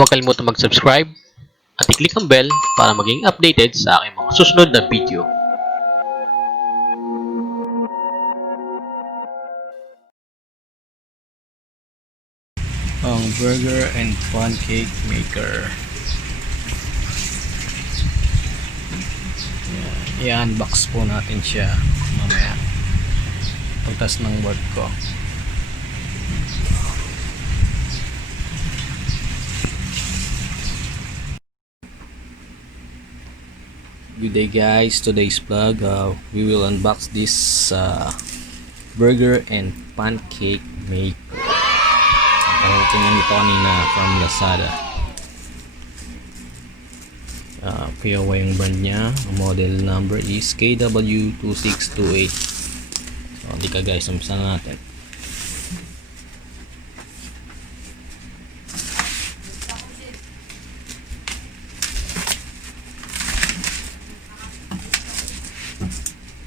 huwag kalimutan mag-subscribe at i-click ang bell para maging updated sa aking mga susunod na video. Ang burger and pancake maker. I-unbox po natin siya mamaya pagtas ng work ko. Good day guys, today's vlog we will unbox this burger and pancake maker. Tingnan dito kanina from Lazada. Kuyawa yung brand niya. Ang model number is KW2628. So, hindi ka guys, umpisa na natin.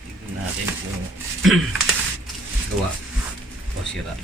Tignan natin kung gawa o sira.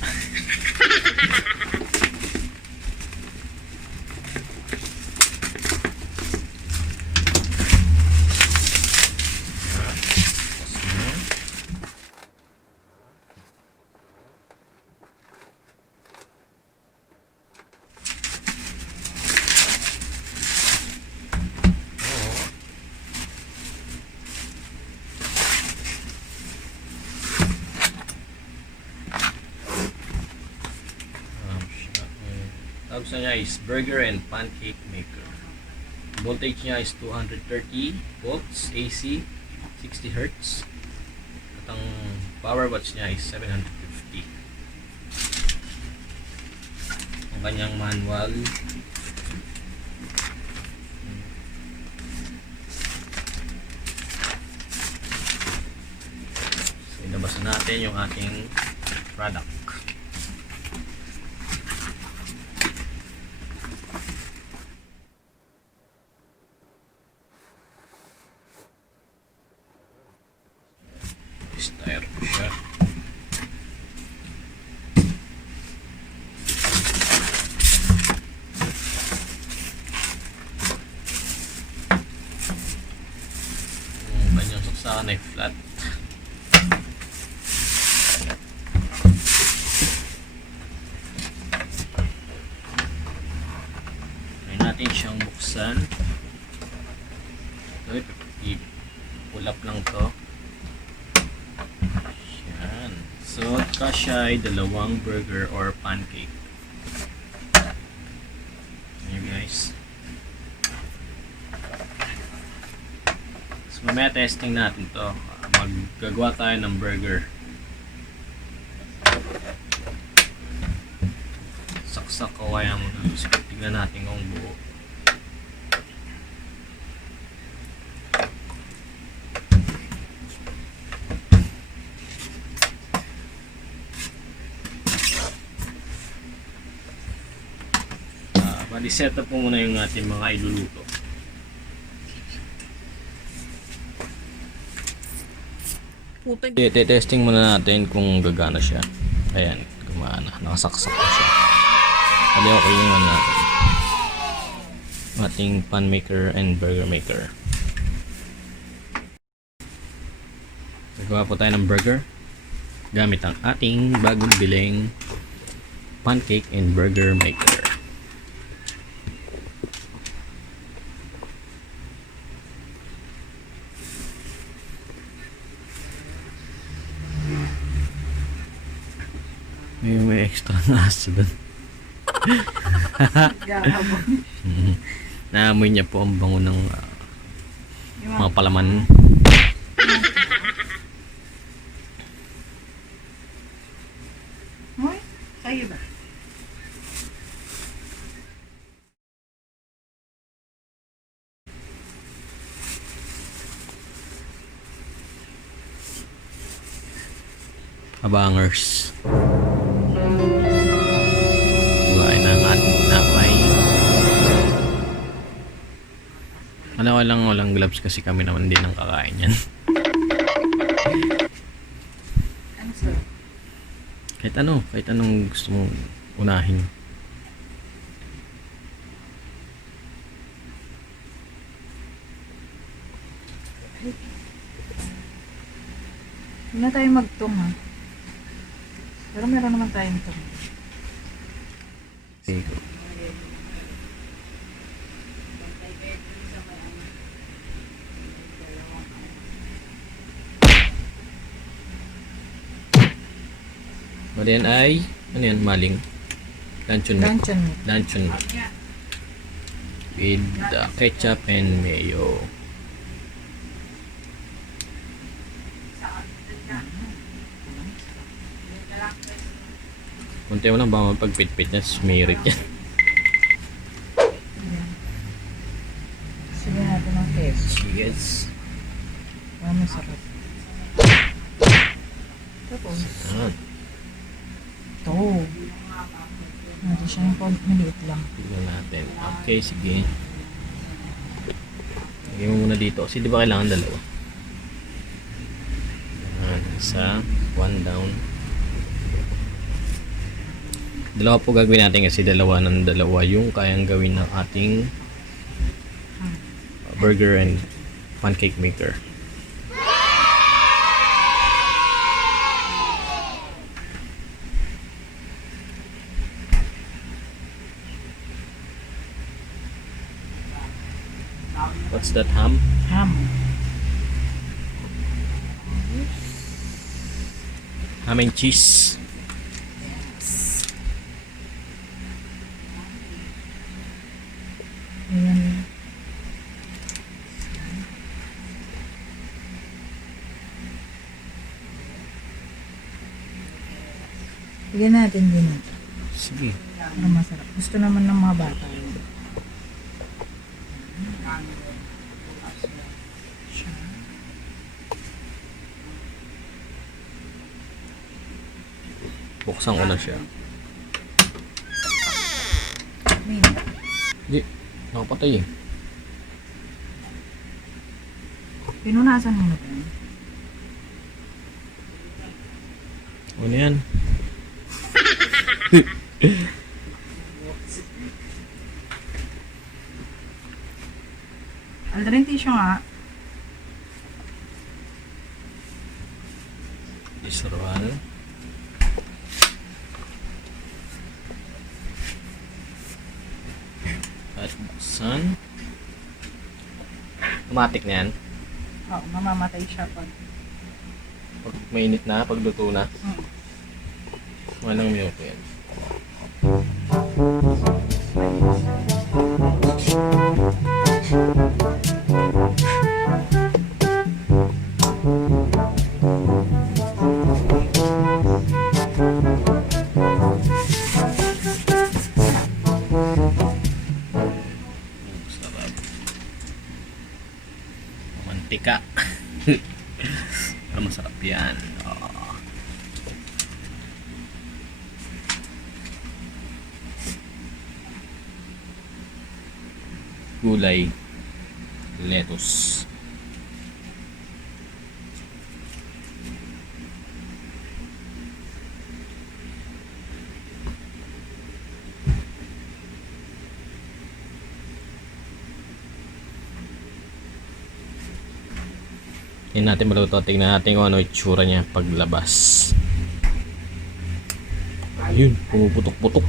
Tawag niya is burger and pancake maker. Voltage niya is 230 volts AC, 60 Hz. At ang power watts niya is 750. Ang kanyang manual. So, inabasa natin yung ating product. Style ko siya. Ang kanyang saksakan ay flat. Try natin siyang buksan. Ito, i-pull-up lang to. So, kasya ay dalawang burger or pancake. Ayan guys. So, mamaya testing natin to. Maggagawa tayo ng burger. Saksak ko kaya muna. So, tignan natin kung buo. Set up po muna yung ating mga iluluto. Testing muna natin kung gagana siya. Ayan, gumana. Nakasaksak na siya. Kali okay yung ano natin. Ating pan maker and burger maker. Nagawa po tayo ng burger gamit ang ating bagong biling pancake and burger maker. May extra na aso doon. Naamoy niya po ang bango ng mga palaman. Hoy, sa'yo ba? Abangers. Iwain ang ating tinapay. Walang gloves kasi kami naman din ang kakain yan. Ano sir? Kahit anong gusto mong unahin. Hindi na tayo magtong ha. Pero meron naman tayong tong. Okay. O then ay, ano yan, maling? Luncheon meat. Luncheon meat. Luncheon meat. With ketchup and mayo. Kunti mo lang ba mapagpitpit niya, sumirit yan. Sige natin ang test. Cheers. Masarap. Tapos, Yan. ito. Hindi siya yung maliit lang. Tignan natin. Okay, sige. Lagay mo muna dito. Kasi di ba kailangan dalawa? Yan. Isa. One down. Dalawa po gagawin natin kasi dalawa ng dalawa yung kayang gawin ng ating burger and pancake maker. What's that, ham? Ham. Ham and cheese. Ayan. Bigyan natin din ito. Sige. Para masarap. Gusto naman ng mga bata yun. Buksan ko na siya. May Hindi. Nakapatay eh. pinunasan mo na ito. Ano yan? Aldarin tissue nga. Isarwal. At buksan. Automatic na yan. Oo, mamamatay siya pag. Pag mainit na, pag luto na. Walang minuto yan. Sarap. Mantika. Pero masarap yan. Oh. Gulay, lettuce. Hindi natin maluto. Tingnan natin kung ano itsura niya paglabas. Ayun, pumuputok-putok.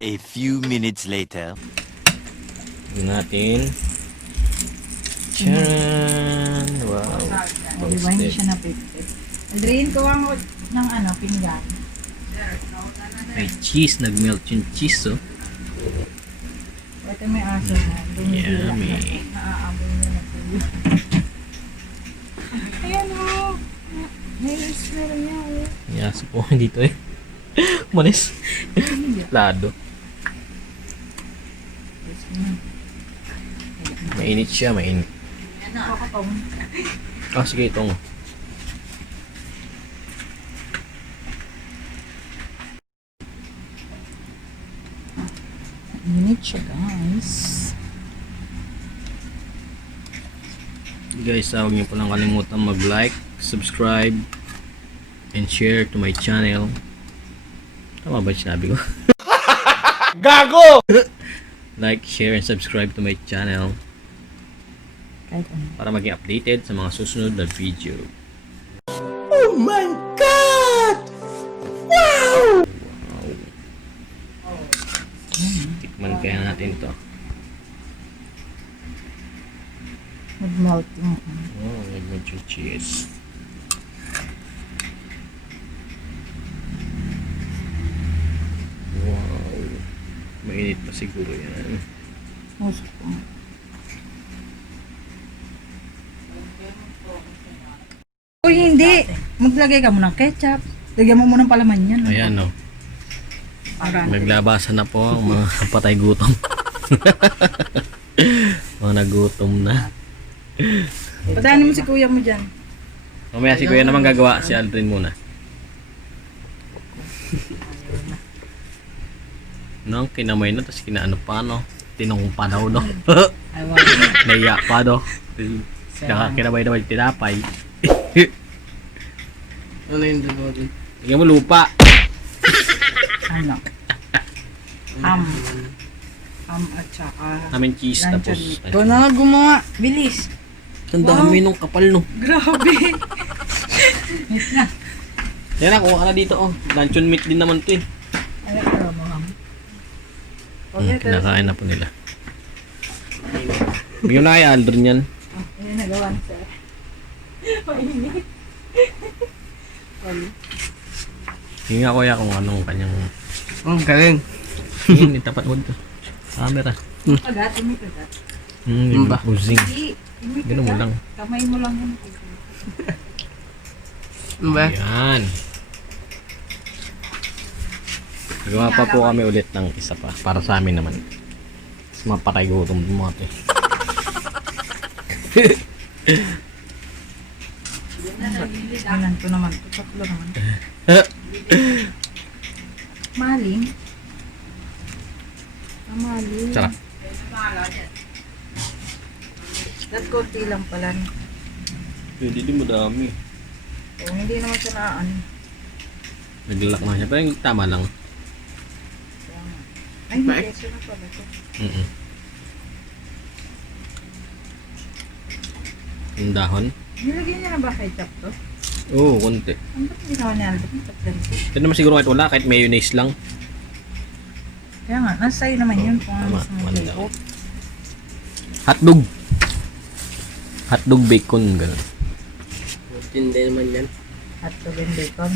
A few minutes later. Tingnan natin. Charan! Wow. Di ba hindi siya napipit? Aldrin, kuha mo ng ano, pinggan. May cheese. Nag-melt yung cheese, oh. Ito may aso na. Bumibila Yummy. na. Naaamoy niya na po. Ayan o. May smell niya o. Yaso po dito eh. Manis. Lado. Mainit siya, mainit. Kakapong. Ah, sige, itong. Init siya guys. Guys, huwag niyo palang kalimutan mag-like, subscribe, and share to my channel. Tama ba sinabi ko? Gago! Like, share, and subscribe to my channel Kahit ano. para maging updated sa mga susunod na video. Oh my God! Wow! Tikman kaya natin to. Mag-melt yung Oh, medyo cheese. Wow. Mainit pa siguro yan. musok ko. Uy, hindi. Maglagay ka muna ng ketchup. Lagyan mo muna ng palaman yan. Ayan o. Para. Naglabasan na po ang mga patay gutom. Mga nagutom na. Patayin mo si kuya mo dyan. Mamaya si Kuya naman gagawa. Si Aldrin muna. No, kinamay na. Tapos kinaano pa no. Tinong pa daw no. Naiya pa no. Saka kinamay naman tinapay. Ano yung dalawa din? Tingnan mo lupa. Ano? Ham. Ham at saka Namin cheese tapos. luncheon meat. Ikaw na nga gumawa. Bilis. Ang dami nung kapal no. Grabe. Wait na. Yan na, kuha ka na dito oh. Luncheon meat din naman to eh. Ano ka mo, ham? Kinakain na po nila. Bigyan na kay Aldrin yan. Ano nagawa na sir? Mainit. Hindi nga kuya kung anong kanyang Oh, galing. hindi tapat mo dito. Camera. Kagat, may kagat. Yung Ba? using. Hindi. May Ganun mo kagat. lang. Kamay mo lang yun. Ano ba? Yan. Gagawa pa po kami ulit ng isa pa. Para sa amin naman. Mas mapatay gutom mo ito. Sinan ko naman. Tatlo naman. Maling. Maling. Sarap. That konti lang pala. Hindi din madami. Oh, hindi naman siya naan. Naglalak na siya. Pero yung tama lang. Ay, hindi. Siya na pala ito. Yung dahon. Nilagyan niya na ba ketchup to? Oo, konti. Ano ba ginawa niya? Ano ba ganito? Ito naman siguro kahit wala. Kahit mayonnaise lang. Kaya nga, nasa sa'yo naman yun kung ano Tama, sa wala mga daw. ko. Hotdog. Hotdog bacon. Ganun. Tinda naman yan. Hotdog and bacon.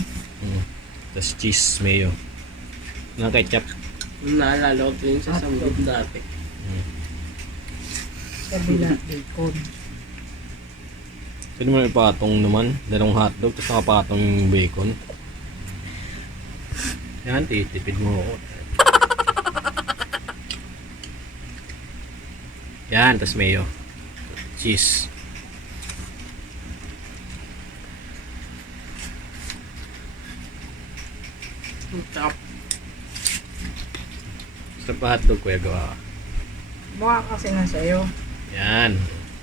Tapos cheese, mayo. Nga ketchup. Naalala ko ito yung sa samgod dati. Kabila bacon. Pwede mo na ipatong naman. Dalawang hotdog, tapos nakapatong yung bacon. Yan, titipid mo ako. Yan, tapos mayo. Cheese. Tap. Gusto pa hotdog, kuya gawa. Mukha kasi na sa'yo. Yan.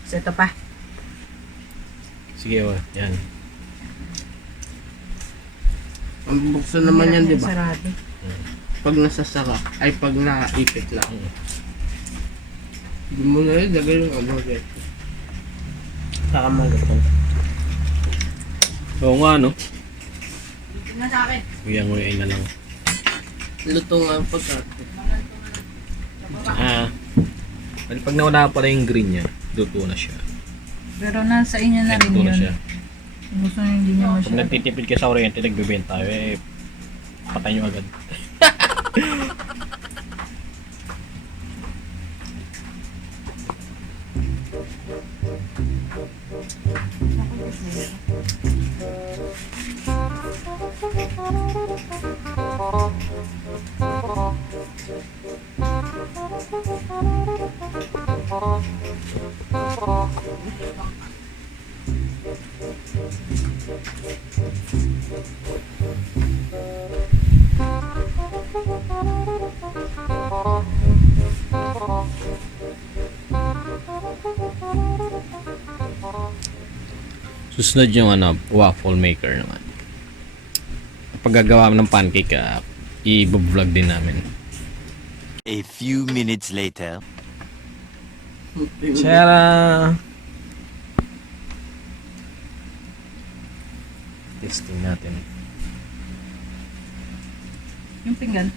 Kasi ito pa. Sige, oh. Yan. Ang buksan naman yan, di ba? Sarado. Pag nasasaka, ay pag naipit lang. Hindi mo na yun, lagay yung ano rin. Saka magatong. Oo nga, no? Dito na sa akin. Nguyang-nguyain na lang. Luto nga ang pagkate. Pag nawala pala yung green niya, luto na siya. Pero nasa inyo na rin Luto na yun. siya. Kung gusto nyo hindi nyo Pag masyado. nagtitipid ka sa oriente, nagbibenta tayo, eh, patay nyo agad. Susunod yung ano, waffle maker naman. paggagawa ng pancake, i-vlog din namin. A few minutes later. Tara! Testing natin. Yung pinggan.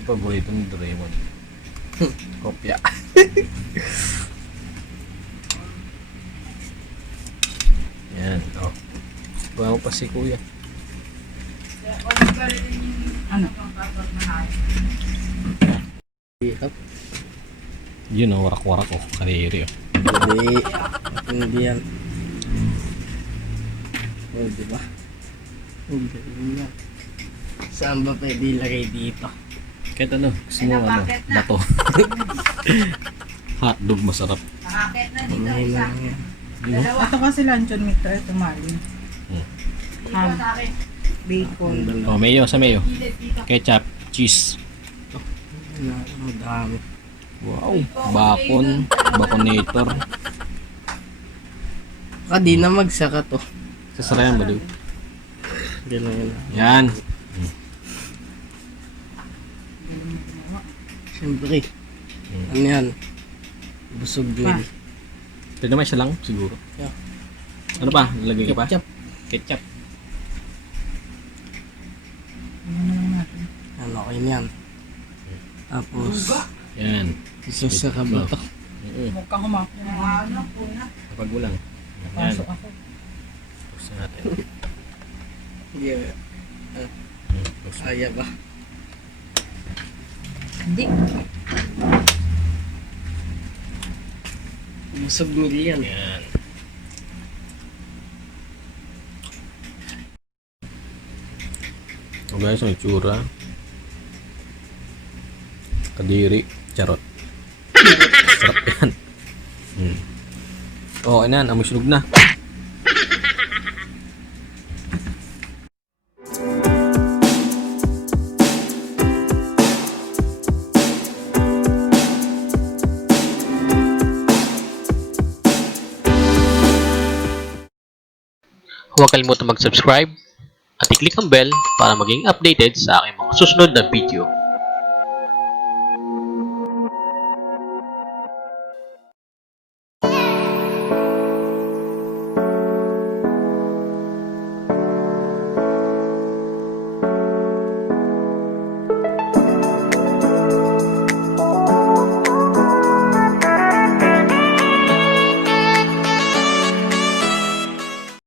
Ang paborito ni Doraemon. Kopya. Yan, oh. Bawa pa si kuya. Ano? Hirap. Yun oh, warak-warak oh. Kariri oh. Hindi yan. Oh, diba? Hindi yan. Saan ba pwede ilagay dito? Kahit ano, gusto mo ano, bato. Hotdog masarap. Kumain na lang yan. Yun oh. Ito kasi luncheon meat to. Ito malin. Hmm. Ham. Bacon. Oh, mayo sa mayo. Ketchup, cheese. Ang dami. Wow, bacon, baconator. Di na magsaka to. Sasarayan ba doon? Gano'n yun. Yan. Siyempre. Ano yan? Busog din. Pwede naman siya lang, siguro. Yeah. Ano pa? Nalagay ka pa? Ketchup. Ketchup. Ano okay niyan. Tapos, Yan. isusaka ba to? Huwag kang humapon. Kapag ulang. Yan. Pasok ako. Buksan natin. Yeah. Buksan. Kaya ba? Hindi. Busog million. Yan. So guys, ang itsura. Kadiri. Charot. Sarap yan. Oh, ayan. Amoy sunog na. Huwag kalimutan mag-subscribe at i-click ang bell para maging updated sa aking mga susunod na video.